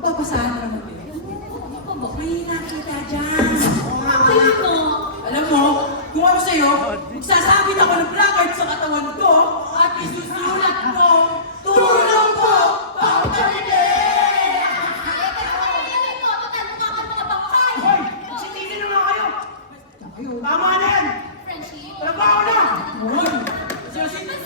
Magpapasahan ka naman din. May nakita dyan. Ayun mo. Alam mo, kung ako sa'yo, magsasabit ako ng placard sa katawan ko at isusulat ko, tulong po, pangkalinin! Hoy! Sitigil naman kayo! Tama na yan! Friendship? Trabaho na! Hoy! Seriously?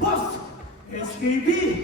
Boss! SKB!